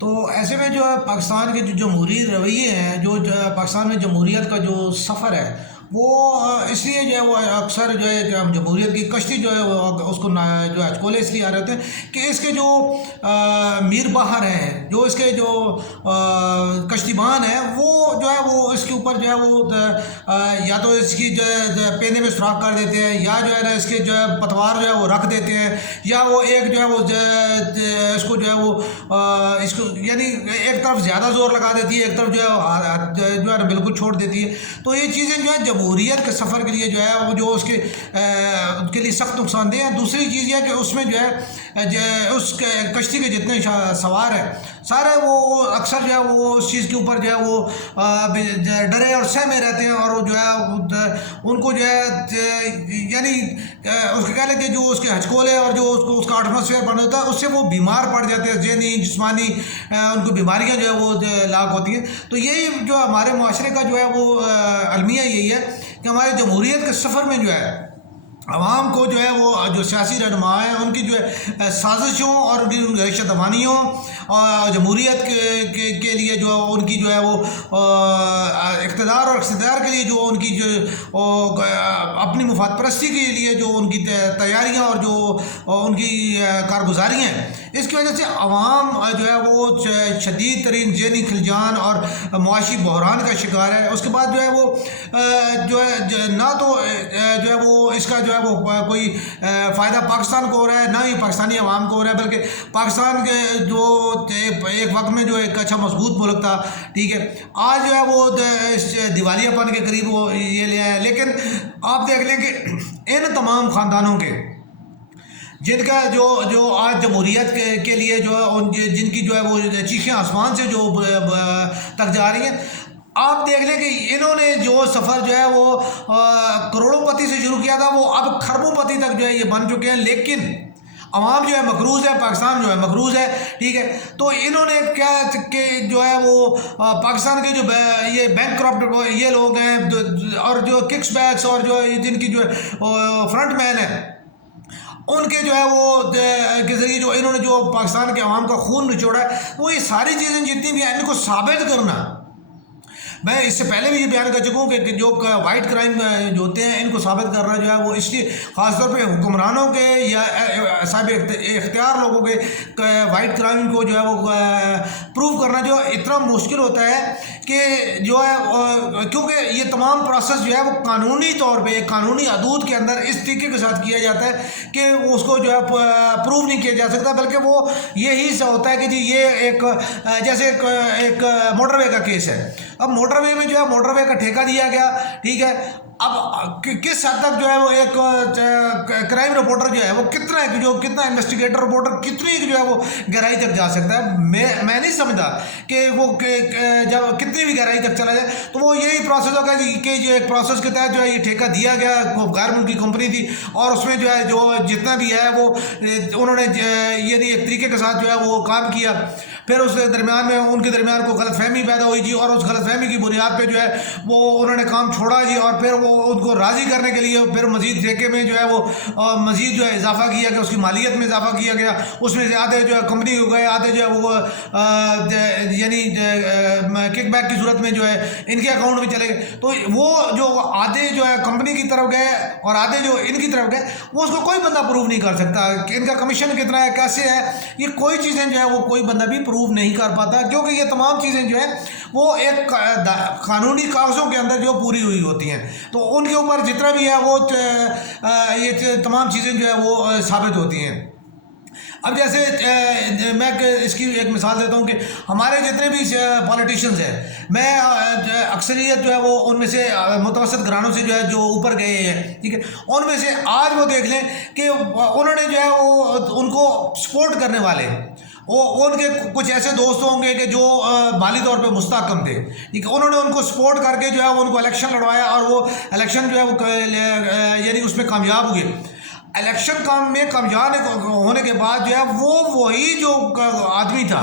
تو ایسے میں جو ہے پاکستان کے جو جمہوری رویے ہیں، جو پاکستان میں جمہوریت کا جو سفر ہے وہ اس لیے جو ہے وہ اکثر جو ہے کہ ہم جمہوریت کی کشتی جو ہے وہ اس کو جو ہے اچکولے اس لیے آ رہے ہوتے ہیں کہ اس کے جو میر باہر ہیں، جو اس کے جو کشتی بان ہیں، وہ جو ہے وہ اس کے اوپر جو ہے وہ یا تو اس کی جو ہے پینے میں سوراخ کر دیتے ہیں، یا جو ہے نا اس کے جو ہے پتوار جو ہے وہ رکھ دیتے ہیں، یا وہ ایک جو ہے وہ اس کو جو ہے وہ اس کو یعنی ایک طرف زیادہ زور لگا دیتی ہے، ایک طرف جو ہے نا بالکل چھوڑ دیتی ہے۔ تو یہ چیزیں جو ہے جمہوریت کے سفر کے لیے جو ہے وہ جو اس کے لیے سخت نقصان دہ ہیں۔ دوسری چیز یہ ہے کہ اس میں جو ہے اس کشتی کے جتنے سوار ہیں سارے وہ اکثر جو ہے وہ اس چیز کے اوپر جو ہے وہ ڈرے اور سہمے رہتے ہیں، اور وہ جو ہے ان کو جو ہے یعنی اس کے کہہ لیں کہ جو اس کے ہچکولے اور جو اس کا ایٹماسفیئر بنا ہوتا ہے اس سے وہ بیمار پڑ جاتے ہیں، ذہنی جسمانی ان کو بیماریاں جو ہے وہ لاحق ہوتی ہیں۔ تو یہی جو ہمارے معاشرے کا جو ہے وہ المیہ یہی ہے کہ ہمارے جمہوریت کے سفر میں جو ہے عوام کو جو ہے وہ جو سیاسی رہنما ہیں ان کی جو ہے سازشوں اور ان کی رشوت دمانیوں اور جمہوریت کے لیے جو ان کی جو ہے وہ اقتدار اور اقتدار کے لیے جو ان کی جو اپنی مفاد پرستی کے لیے جو ان کی تیاریاں اور جو ان کی کارگزاریاں ہیں، اس کی وجہ سے عوام جو ہے وہ شدید ترین ذہنی خلجان اور معاشی بحران کا شکار ہے۔ اس کے بعد جو ہے وہ جو ہے نہ تو جو ہے وہ اس کا جو ہے وہ کوئی فائدہ پاکستان کو ہو رہا ہے، نہ ہی پاکستانی عوام کو ہو رہا ہے، بلکہ پاکستان کے جو ایک وقت میں جو ایک اچھا مضبوط ملک تھا، ٹھیک ہے، آج جو ہے وہ دیوالیہ پن کے قریب وہ یہ لے آیا۔ لیکن آپ دیکھ لیں کہ ان تمام خاندانوں کے جن کا جو آج جمہوریت کے لیے جو ہے جن کی جو ہے وہ چیخیں آسمان سے جو تک جا رہی ہیں، آپ دیکھ لیں کہ انہوں نے جو سفر جو ہے وہ کروڑوں پتی سے شروع کیا تھا وہ اب خربوں پتی تک جو ہے یہ بن چکے ہیں، لیکن عوام جو ہے مقروض ہے، پاکستان جو ہے مقروض ہے، ٹھیک ہے۔ تو انہوں نے کیا کہ جو ہے وہ پاکستان کے جو یہ بینک کرپٹ یہ لوگ ہیں اور جو ککس بیکس اور جو جن کی جو فرنٹ مین ہے ان کے جو ہے وہ کے ذریعے جو انہوں نے جو پاکستان کے عوام کا خون نچوڑا ہے، وہ یہ ساری چیزیں جتنی بھی ہیں ان کو ثابت کرنا، میں اس سے پہلے بھی یہ بیان کر چکا ہوں کہ جو وائٹ کرائم جو ہوتے ہیں ان کو ثابت کرنا جو ہے وہ اس لیے خاص طور پہ حکمرانوں کے یا صاحب اختیار لوگوں کے وائٹ کرائم کو جو ہے وہ پروف کرنا جو اتنا مشکل ہوتا ہے کہ جو ہے کیونکہ یہ تمام پروسیس جو ہے وہ قانونی طور پہ قانونی حدود کے اندر اس طریقے کے ساتھ کیا جاتا ہے کہ اس کو جو ہے پروف نہیں کیا جا سکتا، بلکہ وہ یہی سا ہوتا ہے کہ جی یہ ایک جیسے ایک موٹر وے کا کیس ہے، اب موٹر وے میں جو ہے موٹر وے کا ٹھیکہ دیا گیا، ٹھیک ہے، اب کس حد تک جو ہے وہ ایک کرائم رپورٹر جو ہے وہ کتنا انویسٹیگیٹر رپورٹر کتنی جو ہے وہ گہرائی تک جا سکتا ہے، میں نہیں سمجھتا کہ وہ جب کتنی بھی گہرائی تک چلا جائے تو وہ یہی پروسیس ہوگا کہ جو ایک پروسیس کے تحت جو ہے یہ ٹھیکہ دیا گیا، وہ غیر ملکی کمپنی تھی اور اس میں جو ہے جو جتنا بھی ہے وہ انہوں نے یعنی ایک طریقے کے ساتھ جو ہے وہ کام کیا، پھر اس درمیان میں ان کے درمیان کو غلط فہمی پیدا ہوئی جی، اور اس غلط فہمی کی بنیاد پہ جو ہے وہ انہوں نے کام چھوڑا جی، اور پھر وہ ان کو راضی کرنے کے لیے پھر مزید ٹھیکے میں جو ہے وہ مزید جو ہے اضافہ کیا گیا، اس کی مالیت میں اضافہ کیا گیا، اس میں سے آدھے جو ہے کمپنی کو گئے، آدھے جو ہے وہ یعنی کک بیک کی صورت میں جو ہے ان کے اکاؤنٹ میں چلے گئے، تو وہ جو آدھے جو ہے کمپنی کی طرف گئے اور آدھے جو ان کی طرف گئے، وہ اس کو کوئی بندہ پروو نہیں کر سکتا کہ ان کا کمیشن کتنا ہے، کیسے ہے، یہ کوئی چیزیں جو ہے وہ کوئی بندہ بھی پروو نہیں کر پاتا، کیونکہ یہ تمام چیزیں جو ہیں وہ ایک قانونی کاغذوں کے اندر جو پوری ہوئی ہوتی ہیں، تو ان کے اوپر جتنا بھی ہے وہ یہ تمام چیزیں جو ہے وہ ثابت ہوتی ہیں۔ اب جیسے میں اس کی ایک مثال دیتا ہوں کہ ہمارے جتنے بھی پولیٹیشینز ہیں، میں اکثریت جو ہے وہ ان میں سے متوسط گھرانوں سے جو ہے جو اوپر گئے ہیں، ٹھیک ہے، ان میں سے آج وہ دیکھ لیں کہ انہوں نے جو ہے وہ ان کو سپورٹ کرنے والے وہ ان کے کچھ ایسے دوست ہوں گے کہ جو مالی طور پہ مستحکم تھے، ٹھیک ہے، انہوں نے ان کو سپورٹ کر کے جو ہے وہ ان کو الیکشن لڑوایا اور وہ الیکشن جو ہے وہ یعنی اس میں کامیاب ہوئے۔ الیکشن میں کامیاب ہونے کے بعد جو ہے وہی جو آدمی تھا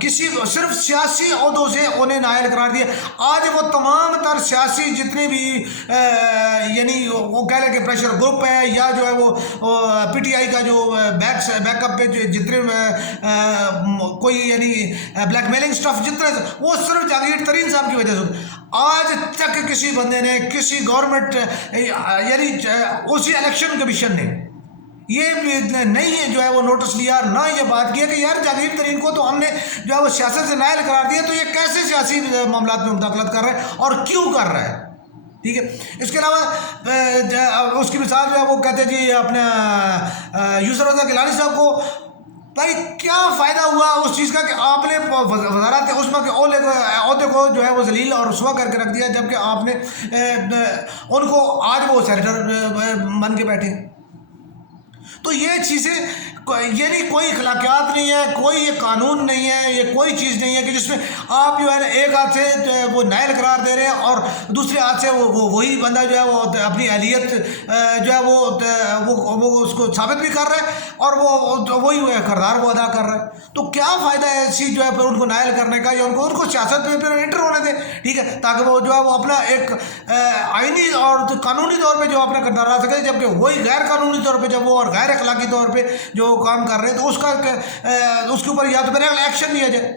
کسی صرف سیاسی عہدوں سے انہیں نائل قرار دیا. آج وہ تمام تر سیاسی جتنے بھی یعنی وہ کہہ لیں کہ پریشر گروپ ہے یا جو ہے وہ پی ٹی آئی کا جو بیک اپ پہ جتنے کوئی یعنی بلیک میلنگ سٹف جتنے وہ صرف جہانگیر ترین صاحب کی وجہ سے. آج تک کسی بندے نے کسی گورنمنٹ یعنی اسی الیکشن کمیشن نے یہ نہیں ہے جو ہے وہ نوٹس لیا، نہ یہ بات کیا کہ یار جہانگیر ترین کو تو ہم نے جو ہے وہ سیاست سے نائل قرار دیا، تو یہ کیسے سیاسی معاملات میں مداخلت کر رہا ہے اور کیوں کر رہا ہے. ٹھیک ہے. اس کے علاوہ اس کی مثال جو ہے وہ کہتے ہیں جی اپنا یسر رضا گیلانی صاحب کو، بھائی کیا فائدہ ہوا اس چیز کا کہ آپ نے وزارت عظمیٰ کے عہدے کو جو ہے وہ ذلیل اور رسوا کر کے رکھ دیا، جبکہ آپ نے ان کو آج وہ سینیٹر بن کے بیٹھے. تو یہ چیزیں یعنی کوئی اخلاقیات نہیں ہے، کوئی یہ قانون نہیں ہے، یہ کوئی چیز نہیں ہے کہ جس میں آپ جو ہے ایک ہاتھ سے وہ نائل قرار دے رہے ہیں اور دوسرے ہاتھ سے وہی بندہ جو ہے وہ اپنی اہلیت جو ہے وہ اس کو ثابت بھی کر رہا ہے اور وہ وہی کردار وہ ادا کر رہا ہے. تو کیا فائدہ ہے ایسی جو ہے پھر ان کو نائل کرنے کا یا ان کو سیاست میں پھر انٹر ہونے دیں. ٹھیک ہے. تاکہ وہ جو ہے وہ اپنا ایک آئینی اور قانونی طور پہ جو اپنا کردار ادا سکے، جبکہ وہی غیر قانونی طور پہ جب وہ اور غیر اخلاقی طور پہ جو کام کر رہے ہیں تو اس کے اوپر یا تو میرا ایکشن لیا جائے.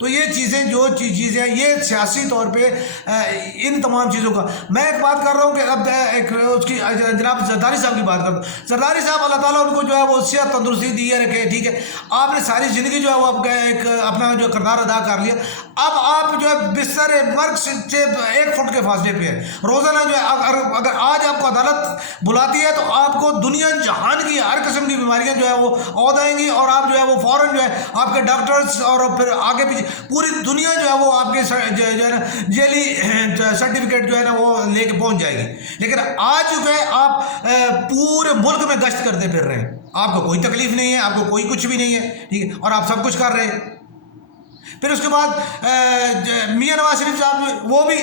تو یہ چیزیں جو چیزیں یہ سیاسی طور پہ ان تمام چیزوں کا میں ایک بات کر رہا ہوں کہ اب ایک اس کی جناب زرداری صاحب کی بات کرتا ہوں. زرداری صاحب اللہ تعالیٰ ان کو جو ہے وہ صحت تندرستی دی ہے رکھے. ٹھیک ہے. آپ نے ساری زندگی جو ہے وہ ایک اپنا جو کردار ادا کر لیا. اب آپ جو ہے بستر مرگ سے 1 فٹ کے فاصلے پہ ہے. روزانہ جو ہے اگر آج آپ کو عدالت بلاتی ہے تو آپ کو دنیا جہان کی ہر قسم کی بیماریاں جو ہے وہ عہد آئیں گی اور آپ جو ہے وہ فوراً جو ہے آپ کے ڈاکٹرز اور پھر آگے بھی پوری دنیا جو ہے وہ آپ کے جو ہے نا جیلی سرٹیفکیٹ جو ہے نا وہ لے کے پہنچ جائے گی. لیکن آج جو ہے آپ پورے ملک میں گشت کرتے پھر رہے ہیں، آپ کو کوئی تکلیف نہیں ہے، آپ کو کوئی کچھ بھی نہیں ہے. ٹھیک ہے. اور آپ سب کچھ کر رہے ہیں. پھر اس کے بعد میاں نواز شریف صاحب وہ بھی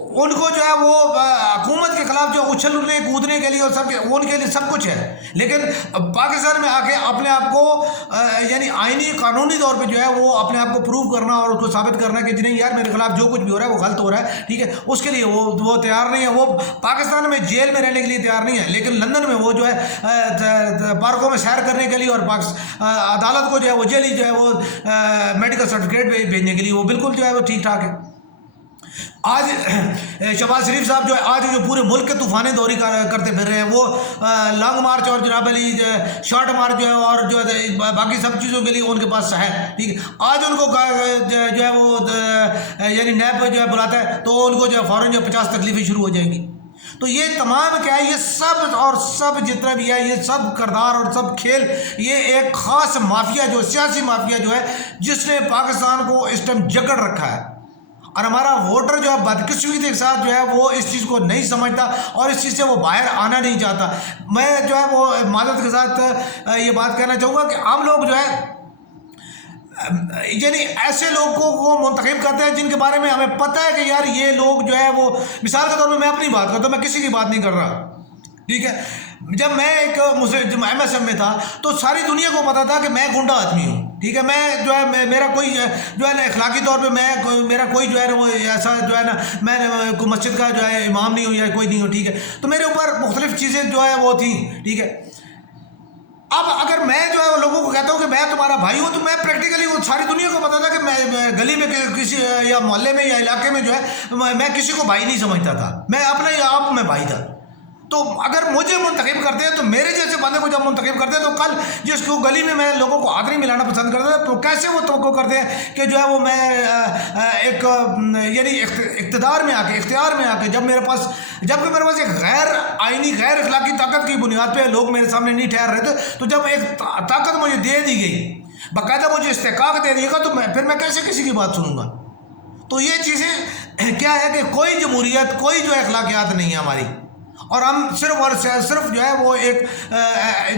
ان کو جو ہے وہ حکومت کے خلاف جو اچھلنے کودنے کے لیے اور سب ان کے لیے سب کچھ ہے، لیکن پاکستان میں آ کے اپنے آپ کو یعنی آئینی قانونی طور پہ جو ہے وہ اپنے آپ کو پروو کرنا اور اس کو ثابت کرنا کہ نہیں یار میرے خلاف جو کچھ بھی ہو رہا ہے وہ غلط ہو رہا ہے. ٹھیک ہے. اس کے لیے وہ تیار نہیں ہے. وہ پاکستان میں جیل میں رہنے کے لیے تیار نہیں ہے، لیکن لندن میں وہ جو ہے پارکوں میں سیر کرنے کے لیے اور عدالت کو جو ہے وہ جیلی جو ہے وہ میڈیکل سرٹیفکیٹ بھیجنے کے لیے وہ بالکل جو ہے وہ ٹھیک ٹھاک ہے. آج شہباز شریف صاحب جو ہے آج جو پورے ملک کے طوفانی دوری کرتے پھر رہے ہیں، وہ لانگ مارچ اور جناب علی شارٹ مارچ جو ہے اور جو ہے باقی سب چیزوں کے لیے ان کے پاس ہے. ٹھیک ہے. آج ان کو جو ہے وہ یعنی نیب جو ہے بلاتا ہے تو ان کو جو ہے فوراً جو 50 تکلیفیں شروع ہو جائیں گی. تو یہ تمام کیا ہے، یہ سب اور سب جتنا بھی ہے یہ سب کردار اور سب کھیل یہ ایک خاص مافیا جو سیاسی مافیا جو ہے جس نے پاکستان کو اس ٹائم جکڑ رکھا ہے. اور ہمارا ووٹر جو ہے بدقسمتی کے ساتھ جو ہے وہ اس چیز کو نہیں سمجھتا اور اس چیز سے وہ باہر آنا نہیں چاہتا. میں جو ہے وہ معذرت کے ساتھ یہ بات کہنا چاہوں گا کہ ہم لوگ جو ہے یعنی ایسے لوگوں کو منتخب کرتے ہیں جن کے بارے میں ہمیں پتہ ہے کہ یار یہ لوگ جو ہے وہ مثال کے طور پہ میں اپنی بات کرتا ہوں، میں کسی کی بات نہیں کر رہا. ٹھیک ہے. جب میں ایک مسلم ایم ایس ایم میں تھا تو ساری دنیا کو پتا تھا کہ میں گنڈا آدمی ہوں. ٹھیک ہے. میں جو ہے میرا کوئی جو ہے نا اخلاقی طور پہ میرا کوئی جو ہے نا وہ ایسا جو ہے نا میں کوئی مسجد کا جو ہے امام نہیں ہوں یا کوئی نہیں ہوں. ٹھیک ہے. تو میرے اوپر مختلف چیزیں جو ہے وہ تھیں. ٹھیک ہے. اب اگر میں جو ہے لوگوں کو کہتا ہوں کہ میں تمہارا بھائی ہوں تو میں پریکٹیکلی وہ ساری دنیا کو پتا تھا کہ میں گلی میں کسی یا محلے میں یا علاقے میں جو ہے میں کسی کو بھائی نہیں سمجھتا تھا، میں اپنے آپ میں بھائی تھا. تو اگر مجھے منتخب کرتے ہیں تو میرے جیسے بندے کو جب منتخب کرتے ہیں تو کل جس کو گلی میں لوگوں کو ہاتھ نہیں ملانا پسند کرتا تھا تو کیسے وہ توقع کرتے ہیں کہ جو ہے وہ میں ایک یعنی اقتدار میں آ کے اختیار میں آ کے جب میرے پاس ایک غیر آئینی غیر اخلاقی طاقت کی بنیاد پہ لوگ میرے سامنے نہیں ٹھہر رہے تھے، تو جب ایک طاقت مجھے دے دی گئی، باقاعدہ مجھے استحقاق دے دیے گا، تو پھر میں کیسے کسی کی بات سنوں گا. تو یہ چیزیں کیا ہے کہ کوئی جمہوریت کوئی جو اخلاقیات نہیں ہے ہماری. اور ہم صرف اور صرف جو ہے وہ ایک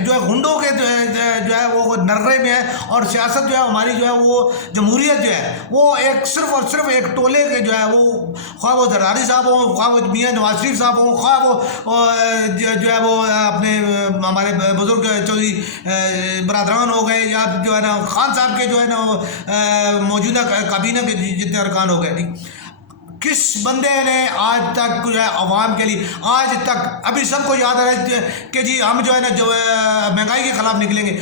جو ہے گنڈوں کے جو ہے وہ نرغے میں ہے، اور سیاست جو ہے ہماری جو ہے وہ جمہوریت جو ہے وہ ایک صرف اور صرف ایک ٹولے کے جو ہے وہ، خواہ وہ زرداری صاحب ہوں، خواہ وہ میاں نواز شریف صاحب ہوں، خواہ وہ جو ہے وہ اپنے ہمارے بزرگ چودھری برادران ہو گئے، یا جو ہے نا خان صاحب کے جو ہے نا موجودہ کابینہ کے جتنے ارکان ہو گئے، ٹھیک، کس بندے نے آج تک جو ہے عوام کے لیے، آج تک ابھی سب کو یاد ہے کہ جی ہم جو ہے نا جو مہنگائی کے خلاف نکلیں گے،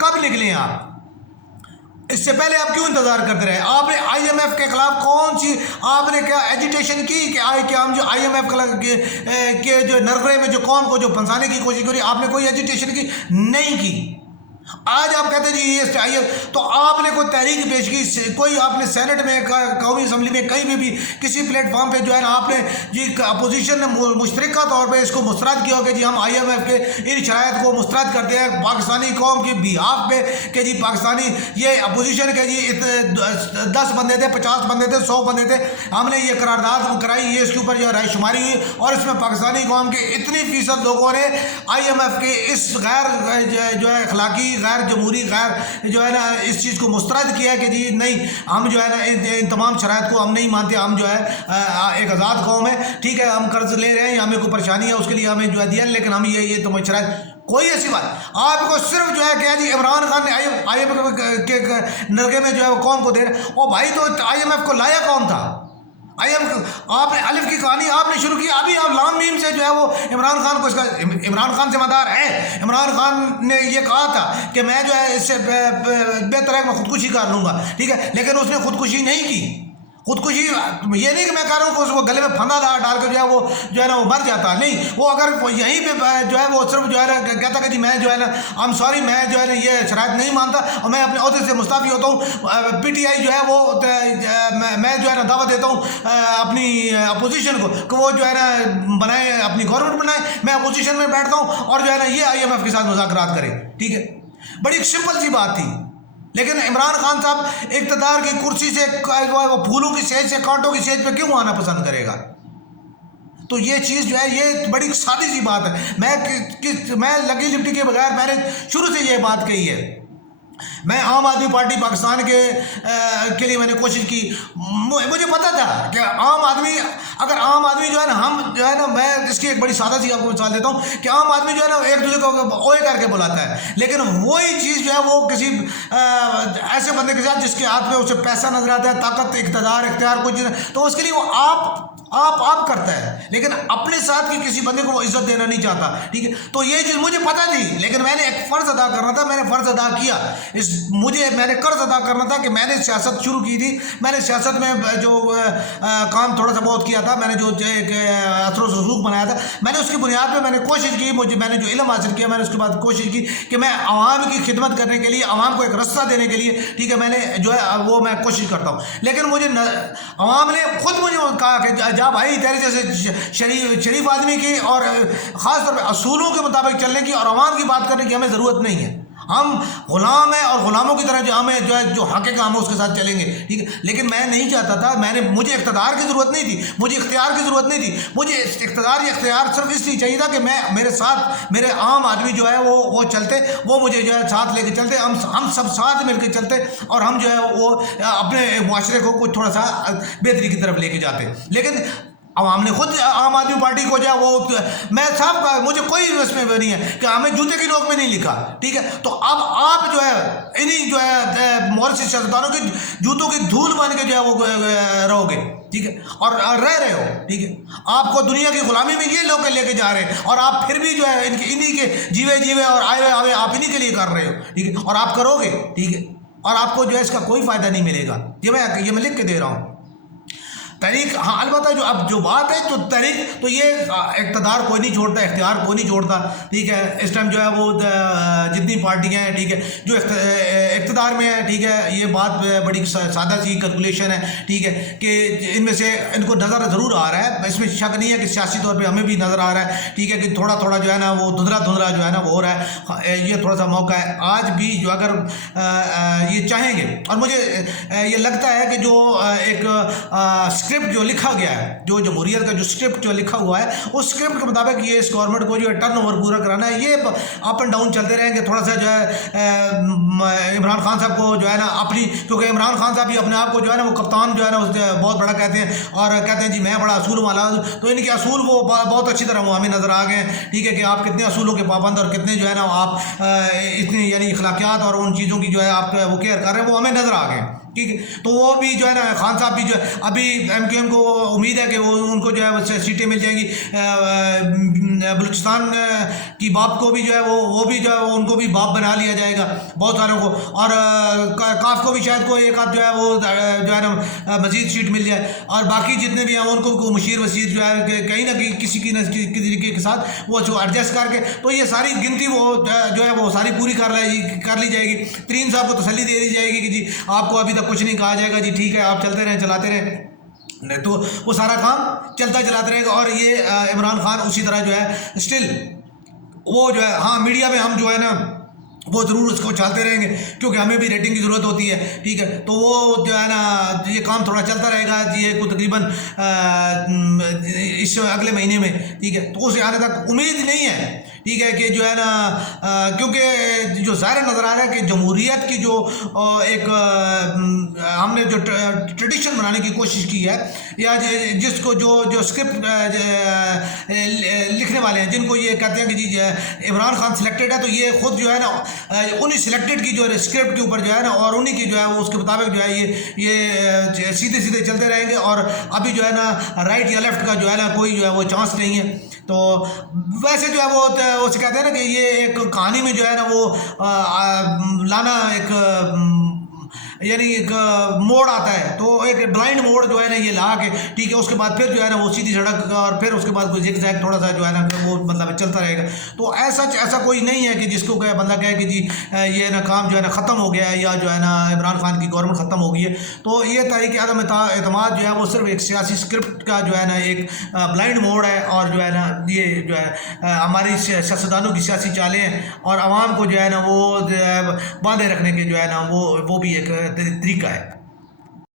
کب نکلے ہیں آپ؟ اس سے پہلے آپ کیوں انتظار کرتے رہے؟ آپ نے آئی ایم ایف کے خلاف کون سی آپ نے کیا ایجیٹیشن کی کہ ہم جو آئی ایم ایف کے جو نرغے میں جو قوم کو جو پھنسانے کی کوشش کری، آپ نے کوئی ایجیٹیشن کی نہیں کی؟ آج آپ کہتے ہیں جی یہ چاہیے، تو آپ نے کوئی تحریک پیش کی، کوئی آپ نے سینٹ میں، قومی اسمبلی میں، کہیں بھی کسی پلیٹ فارم پہ جو ہے نا آپ نے جی اپوزیشن نے مشترکہ طور پہ اس کو مسترد کیا کہ جی ہم آئی ایم ایف کے ان شرائط کو مسترد کرتے ہیں پاکستانی قوم کی بیہاف پہ، کہ جی پاکستانی یہ اپوزیشن کے جی 10 بندے تھے، 50 بندے تھے، 100 بندے تھے، ہم نے یہ قرارداد کرائی، یہ اس کے اوپر جو رائے شماری ہوئی، اور اس میں پاکستانی قوم کے اتنی فیصد لوگوں نے آئی ایم ایف کے اس غیر جو ہے اخلاقی، غیر جمہوری، غیر جو ہے نا اس چیز کو مسترد کیا کہ جی نہیں، ہم جو ہے نا ان تمام شرائط کو ہم نہیں مانتے، ہم جو ہے ایک آزاد قوم ہے، ٹھیک ہے، ہم قرض لے رہے ہیں یا ہمیں کوئی پریشانی ہے اس کے لیے ہمیں جو ہے دیا، لیکن ہم یہ تمہیں شرائط، کوئی ایسی بات آپ کو صرف جو ہے کہ جی عمران خان نے آئی ایم ایف کے نرغے میں جو ہے قوم کو دے رہے، وہ بھائی تو آئی ایم ایف کو لایا کون تھا؟ آئی ایم آپ نے الف کی کہانی آپ نے شروع کی، ابھی آپ لام میم سے جو ہے وہ عمران خان کو، اس کا عمران خان ذمہ دار ہے، عمران خان نے یہ کہا تھا کہ میں جو ہے اس سے بہتر ہے میں خودکشی کر لوں گا، ٹھیک ہے، لیکن اس نے خودکشی نہیں کی، خودکشی یہ نہیں کہ میں کہہ رہا ہوں کہ اس کو گلے میں پھندا ڈال کے جو ہے وہ جو ہے نا وہ مر جاتا، نہیں، وہ اگر یہیں پہ جو ہے وہ صرف جو ہے نا کہتا کہ جی میں جو ہے نا I'm sorry میں جو ہے نا یہ شرائط نہیں مانتا اور میں اپنے عہدے سے مستعفی ہوتا ہوں، پی ٹی آئی جو ہے وہ میں جو ہے نا دعوت دیتا ہوں اپنی اپوزیشن کو کہ وہ جو ہے نا بنائے، اپنی گورنمنٹ بنائے، میں اپوزیشن میں بیٹھتا ہوں اور جو ہے نا یہ آئی ایم ایف کے ساتھ مذاکرات کرے، ٹھیک ہے، بڑی سمپل سی بات تھی، لیکن عمران خان صاحب اقتدار کی کرسی سے پھولوں کی سیج سے کانٹوں کی سیج پہ کیوں آنا پسند کرے گا؟ تو یہ چیز جو ہے یہ بڑی سادی سی بات ہے، میں لگی لپٹی کے بغیر میں نے شروع سے یہ بات کہی ہے، میں عام آدمی پارٹی پاکستان کے لیے میں نے کوشش کی، مجھے پتا تھا کہ عام آدمی، اگر عام آدمی جو ہے نا ہم جو ہے نا، میں اس کی ایک بڑی سادہ سی آپ کو مثال دیتا ہوں کہ عام آدمی جو ہے نا ایک دوسرے کو اوے کر کے بلاتا ہے، لیکن وہی چیز جو ہے وہ کسی ایسے بندے کے ساتھ جس کے ہاتھ میں اسے پیسہ نظر آتا ہے، طاقت، اقتدار، اختیار، کوئی چیز، تو اس کے لیے وہ آپ کرتا ہے، لیکن اپنے ساتھ کی کسی بندے کو وہ عزت دینا نہیں چاہتا، ٹھیک ہے، تو یہ چیز مجھے پتہ تھی، لیکن میں نے ایک فرض ادا کرنا تھا، میں نے فرض ادا کیا، میں نے قرض ادا کرنا تھا کہ میں نے سیاست شروع کی تھی، میں نے سیاست میں جو کام تھوڑا سا بہت کیا تھا، میں نے جو اثر و رسوخ بنایا تھا، میں نے اس کی بنیاد پہ میں نے کوشش کی، میں نے جو علم حاصل کیا، میں نے اس کے بعد کوشش کی کہ میں عوام کی خدمت کرنے کے لیے، عوام کو ایک رستہ دینے کے لیے، ٹھیک ہے، میں نے جو ہے وہ میں کوشش کرتا ہوں، لیکن مجھے عوام نے خود مجھے کہا کہ جا بھائی تیرے جیسے شریف آدمی کی اور خاص طور پہ اصولوں کے مطابق چلنے کی اور عوام کی بات کرنے کی ہمیں ضرورت نہیں ہے، ہم غلام ہیں اور غلاموں کی طرح جو ہمیں جو ہے جو حق کا ہم اس کے ساتھ چلیں گے، ٹھیک ہے، لیکن میں نہیں چاہتا تھا، مجھے اقتدار کی ضرورت نہیں تھی، مجھے اختیار کی ضرورت نہیں تھی، مجھے اختیار صرف اس لیے چاہیے تھا کہ میرے ساتھ میرے عام آدمی جو ہے وہ چلتے، وہ مجھے جو ہے ساتھ لے کے چلتے، ہم سب ساتھ مل کے چلتے اور ہم جو ہے وہ اپنے معاشرے کو کچھ تھوڑا سا بہتری کی طرف لے کے جاتے، لیکن عوام نے خود عام آدمی پارٹی کو جو ہے وہ، میں صاحب مجھے کوئی اس میں نہیں ہے کہ ہمیں جوتے کی نوک میں نہیں لکھا، ٹھیک ہے، تو اب آپ جو ہے انہی جو ہے مورثی سیاستدانوں کے جوتوں کی دھول بن کے جو ہے وہ رہو گے، ٹھیک ہے، اور رہ رہے ہو، ٹھیک ہے، آپ کو دنیا کی غلامی میں یہ لوگ لے کے جا رہے ہیں اور آپ پھر بھی جو ہے انہی کے جیوے اور آئے آپ انہی کے لیے کر رہے ہو، ٹھیک ہے، اور آپ کرو گے، ٹھیک ہے، اور آپ کو جو ہے اس کا کوئی فائدہ نہیں ملے گا، یہ میں لکھ کے دے رہا ہوں۔ تحریک، ہاں البتہ جو بات ہے تو تحریک تو یہ اقتدار کوئی نہیں چھوڑتا، اختیار کوئی نہیں چھوڑتا، ٹھیک ہے، اس ٹائم جو ہے وہ جتنی پارٹیاں ہیں، ٹھیک ہے، جو اقتدار میں ہے، ٹھیک ہے، یہ بات بڑی سادہ سی کیلکولیشن ہے، ٹھیک ہے، کہ ان میں سے ان کو نظر ضرور آ رہا ہے، اس میں شک نہیں ہے کہ سیاسی طور پہ ہمیں بھی نظر آ رہا ہے، ٹھیک ہے، کہ تھوڑا جو ہے نا وہ دھندلا جو ہے نا وہ ہو رہا ہے، یہ تھوڑا سا موقع ہے آج بھی جو اگر یہ چاہیں گے، اور مجھے یہ لگتا ہے کہ جو ایک اسکرپٹ جو لکھا گیا ہے، جو جمہوریت کا جو اسکرپٹ جو لکھا ہوا ہے، اس اسکرپٹ کے مطابق یہ اس گورنمنٹ کو جو ہے ٹرن اوور پورا کرانا ہے. یہ اپ اینڈ ڈاؤن چلتے رہیں گے. تھوڑا سا جو ہے عمران خان صاحب کو جو ہے نا اپنی، کیونکہ عمران خان صاحب بھی اپنے آپ کو جو ہے نا وہ کپتان جو ہے نا بہت بڑا کہتے ہیں، اور کہتے ہیں جی میں بڑا اصول والا ہوں. تو ان کے اصول وہ بہت اچھی طرح وہ ہمیں نظر آ گئے ہیں. ٹھیک ہے کہ آپ کتنے اصولوں کے پابند اور کتنے جو ہے نا آپ اتنی یعنی اخلاقیات اور ان چیزوں کی جو ہے آپ وہ کیئر کر رہے ہیں، وہ ہمیں نظر آ گئے. ٹھیک ہے، تو وہ بھی جو ہے نا خان صاحب بھی جو ہے ابھی ایم کیو ایم کو امید ہے کہ وہ ان کو جو ہے سیٹیں مل جائیں گی. بلوچستان کی باپ کو بھی جو ہے وہ بھی جو ہے ان کو بھی باپ بنا لیا جائے گا بہت ساروں کو، اور کاف کو بھی شاید کوئی ایک آدھ جو ہے وہ جو ہے نا مزید سیٹ مل جائے. اور باقی جتنے بھی ہیں ان کو مشیر وزیر جو ہے کہیں نہ کہیں کسی طریقے کے ساتھ وہ جو ایڈجسٹ کر کے، تو یہ ساری گنتی وہ جو ہے وہ ساری پوری کر لی جائے گی. ترین صاحب کو تسلی دے دی جائے گی کہ جی آپ کو ابھی تک کچھ نہیں کہا جائے گا، جی ٹھیک ہے آپ چلتے رہیں چلاتے رہیں، تو وہ سارا کام چلتا چلاتے رہے گا. اور یہ عمران خان اسی طرح جو ہے اسٹل وہ جو ہے ہاں میڈیا میں ہم جو ہے نا وہ ضرور اس کو چلتے رہیں گے، کیونکہ ہمیں بھی ریٹنگ کی ضرورت ہوتی ہے. ٹھیک ہے، تو وہ جو ہے نا یہ کام تھوڑا چلتا رہے گا. یہ کو تقریباً اس اگلے مہینے میں، ٹھیک ہے، تو اسے آنے تک امید نہیں ہے. ٹھیک ہے کہ جو ہے نا کیونکہ جو ظاہر نظر آ رہا ہے کہ جمہوریت کی جو ایک ہم نے جو ٹریڈیشن بنانے کی کوشش کی ہے، یا جس کو جو اسکرپٹ لکھنے والے ہیں جن کو یہ کہتے ہیں کہ جی عمران خان سلیکٹڈ ہے، تو یہ خود جو ہے نا انہی سلیکٹڈ کی جو اسکرپٹ کے اوپر جو ہے نا اور انہی کی جو ہے وہ اس کے مطابق جو ہے یہ سیدھے چلتے رہیں گے. اور ابھی جو ہے نا رائٹ یا لیفٹ کا جو ہے نا کوئی جو ہے وہ چانس نہیں ہے. تو ویسے جو ہے وہ اسے کہتے ہیں نا کہ یہ ایک کہانی میں جو ہے نا وہ لانا ایک یعنی ایک موڑ آتا ہے، تو ایک بلائنڈ موڑ جو ہے نا یہ لا کے، ٹھیک ہے، اس کے بعد پھر جو ہے نا وہ سیدھی سڑک، اور پھر اس کے بعد کوئی زگ زیگ تھوڑا سا جو ہے نا وہ مطلب چلتا رہے گا. تو ایسا کوئی نہیں ہے کہ جس کو کہ بندہ کہے کہ جی یہ نا کام جو ہے نا ختم ہو گیا ہے، یا جو ہے نا عمران خان کی گورنمنٹ ختم ہو گئی ہے. تو یہ تحریک عدم اعتماد جو ہے وہ صرف ایک سیاسی اسکرپٹ کا جو ہے نا ایک بلائنڈ موڑ ہے، اور جو ہے نا یہ جو ہے ہماری سیاستدانوں کی سیاسی چالیں ہیں، اور عوام کو جو ہے نا وہ باندھے رکھنے کے جو ہے نا وہ بھی ایک طریقہ ہے.